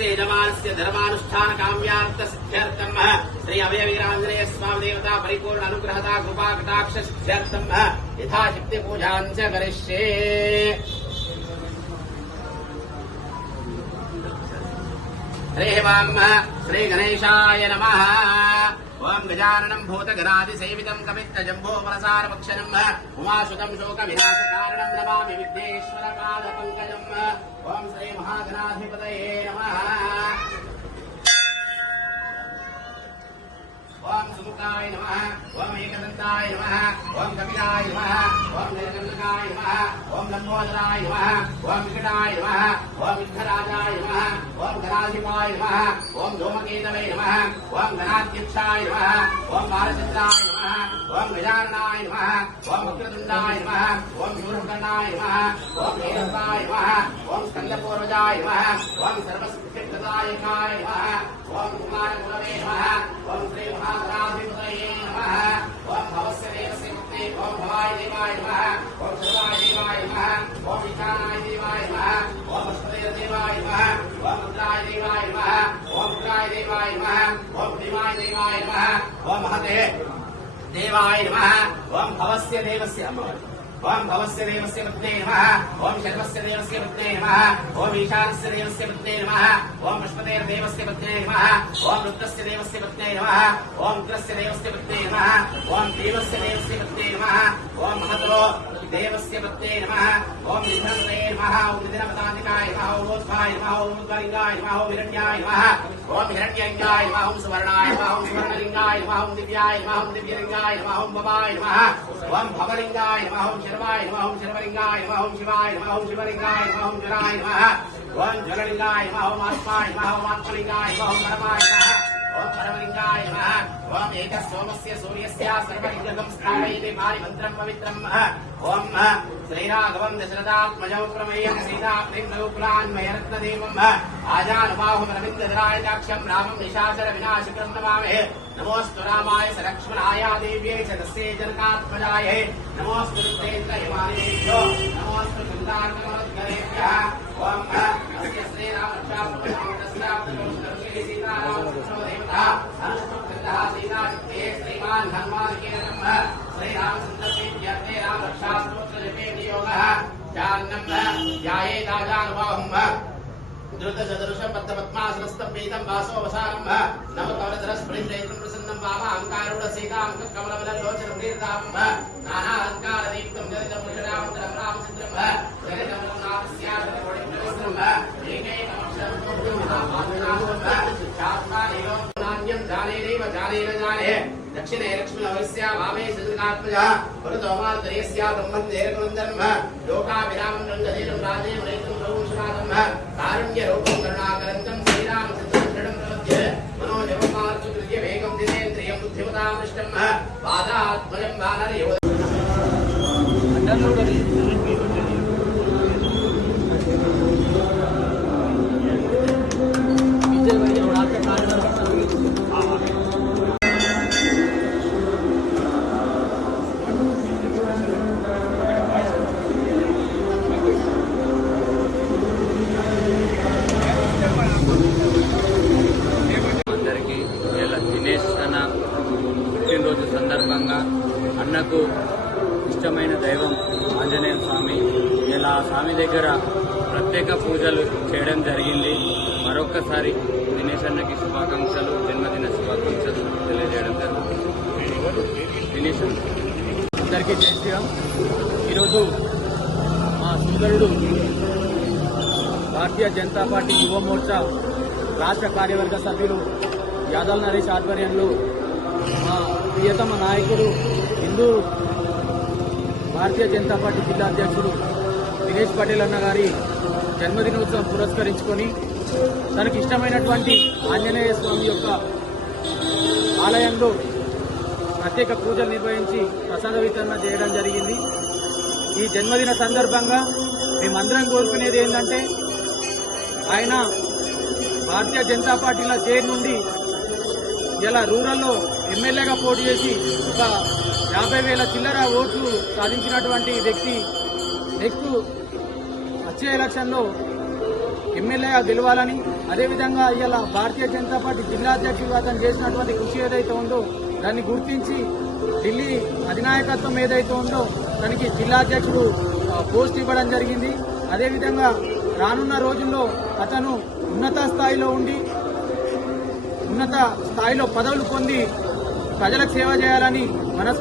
समस्त यजमानस्य धर्मानुष्ठान काम्यार्थ सिद्ध्यर्थम श्री अभयवीरांजनेय स्वामी देवता परिपूर्ण अनुग्रहता कृपा कटाक्ष सिद्ध्यर्थम यथाशक्ति पूजां च करिष्ये। हरे वाम श्री गणेशाय नमः। ओम गजाननं भूतगणादिसेवितं कपित्तजम्बोफलसारभक्षणम् उमासुतं शोकविनाशकारणं नमामि विघ्नेश्वरपादपङ्कजम्। ओम श्री महागणाधिपतये नमः। ओम सुमुखाय नमः। ओम एकदन्ताय नमः। ओम कपिलाय नमः। ओम नीलकण्ठकाय नमः। ओम लंबोदराय नमः। ओम विकटाय नमः। ओम विघ्नराजाय नमः। ओम गणाधिपाय नमः। ओम धूमकेतवे नमः। ओम गणाध्यक्षाय नमः। ओम बालचन्द्राय नमः। ओम गजाननाय नमः। ओम वक्रतुण्डाय नमः। ओम शूर्पकर्णाय नमः। ओम नीलकण्ठाय नमः। ओम स्कन्दपूर्वजाय नमः। ओम सर्वसिद्धिप्रदायकाय नमः। ओम कुमारगुरवे नमः। ओम श्री महागणाधिपतये नमः। ओम भवस्य देवस्य मुक्ते ओम भवाय देवाय नमः। ओम सर्वाय देवाय नमः। ओम ईशानाय देवाय नमः। ओम अष्टदेव देवाय नमः। ओम रुद्राय देवाय नमः। ओम रुद्राय देवाय नमः। ओम भीमाय देवाय नमः। ओम महते देवाय नमः। ओम भवस्य देवस्य ओम भवस्य देवस्य पत्ने नमः। ओम शर्वस्य देवस्य पत्ने नमः। ओम ईशानस्य देवस्य पत्ने नमः। ओम बृहस्पतेर् देवस्य पत्ने नमः। ओम रुद्रस्य देवस्य पत्ने नमः। ओम रुद्रस्य देवस्य पत्ने नमः। ओम देवस्य देवस्य पत्ने नमः। ओम महतो देवस्य पत्ने नमः। ओम निधनते नमः। ओम निधनपदाधिकाय नमः। ओम रोद्भाय नमः। ओम उद्गलिंगाय नमः। ओम हिरण्याय नमः। ओम हिरण्यलिंगाय नमः। ओम सुवर्णाय नमः। ओम सुवर्णलिंगाय नमः। ओम दिव्याय नमः। ओम दिव्यलिंगाय नमः। ओम भवाय नमः। ओम भवलिंगाय नमः। ओम शर्वाय नमः। ओम शर्वलिंगाय नमः। ओम शिवाय नमः। ओम शिवलिंगाय नमः। ओम ज्वराय नमः। ओम ज्वललिंगाय नमः। ओम आत्माय नमः। ओम आत्मलिंगाय नमः। ओम परमाय नमः। ओम परमलिंगाय नमः। ओम एकः सोमस्य सूर्यस्य सर्वलिंगं स्थापयति पारिमन्त्रं पवित्रम्। ओम श्रीराघवं दशरथात्मजं प्रमेयं सीताप्रिं रघुकुलान्मयरत्नदेवम् आजानुबाहुमरविन्दधरायताक्षं रामं निशाचरविनाशकं नमामहे। नमोऽस्तु रामाय स लक्ष्मणाय देव्यै च तस्यै जनकात्मजाय। नमोऽस्तु रुद्रेन्द्रयमानेभ्यो नमोऽस्तु चन्द्रार्कमरुद्गरेभ्यः। ओम अस्य श्रीरामकृष्णाय सीतारामदेवता अनुष्ठुप्तः सीताशक्तिः श्रीमान् हनुमानके नमः। श्रीरामचन्द्रप्रीत्यर्थे रामरक्षास्तोत्रजपे नियोगः चान्नं ध्यायेदाजानुबाहुं द्रुतसदृशं पद्मपद्मासनस्थं पीतं वासोवसानं नवकवलधरस्फुलितनेत्रं प्रसन्नं वामाङ्कारूढसीतां कमलबललोचनं दीर्घां नानालङ्कारदीप्तं जगदभूषणामन्तरं रामचन्द्रं जगदमलं नामस्यादिवडिप्रवस्त्रम् एकैकमक्षरं शास्त्रानेवं जानेनैव जानेन जाने दक्षिणे लक्ष्मणवस्य वामे सदृगात्मजः पुरतो मातरेस्य ब्रह्मन्देरकवन्दनं लोकाभिरामं रङ्गधीरं राजेव रैतं रघुवंशनाथं कारुण्यरूपं करुणाकरन्तं श्रीरामचन्द्रं दृढं प्रपद्ये मनोजवमार्चुकृत्य वेगं दिनेन्द्रियं बुद्धिमतामृष्टं पादात्मजं वानरयो పుట్టినరోజు సందర్భంగా అన్నకు ఇష్టమైన దైవం ఆంజనేయ స్వామి. ఇలా స్వామి దగ్గర ప్రత్యేక పూజలు చేయడం జరిగింది. మరొక్కసారి దినేష్ అన్నకి శుభాకాంక్షలు, జన్మదిన శుభాకాంక్షలు తెలియజేయడం జరుగుతుంది. దినేష్ అందరికీ జై శ్రీరామ్. ఈరోజు మా సోదరుడు భారతీయ జనతా పార్టీ యువ మోర్చా రాష్ట్ర కార్యవర్గ సభ్యులు యాదవ్ నరేష్ ఆధ్వర్యంలో మా ప్రియతమ నాయకుడు హిందూ భారతీయ జనతా పార్టీ జిల్లా అధ్యక్షుడు దినేష్ పటేల్ అన్న గారి జన్మదినోత్సవం పురస్కరించుకొని తనకి ఇష్టమైనటువంటి ఆంజనేయ స్వామి యొక్క ఆలయంలో ప్రత్యేక పూజలు నిర్వహించి ప్రసాద వితరణ చేయడం జరిగింది. ఈ జన్మదిన సందర్భంగా మేమందరం కోరుకునేది ఏంటంటే ఆయన భారతీయ జనతా పార్టీలో చేరి నుండి ఇలా రూరల్లో ఎమ్మెల్యేగా పోటీ చేసి ఒక 50,000 చిల్లర ఓట్లు సాధించినటువంటి వ్యక్తి నెక్స్ట్ వచ్చే ఎలక్షన్లో ఎమ్మెల్యేగా గెలవాలని, అదేవిధంగా ఇవాళ భారతీయ జనతా పార్టీ జిల్లా అధ్యక్షుడిగా అతను చేసినటువంటి కృషి ఏదైతే ఉందో దాన్ని గుర్తించి ఢిల్లీ అధినాయకత్వం ఏదైతే ఉందో తనకి జిల్లా అధ్యక్షుడు పోస్ట్ ఇవ్వడం జరిగింది. అదేవిధంగా రానున్న రోజుల్లో అతను ఉన్నత స్థాయిలో పదవులు పొంది ప్రజలకు సేవ చేయాలని మనస్ఫూర్తిగా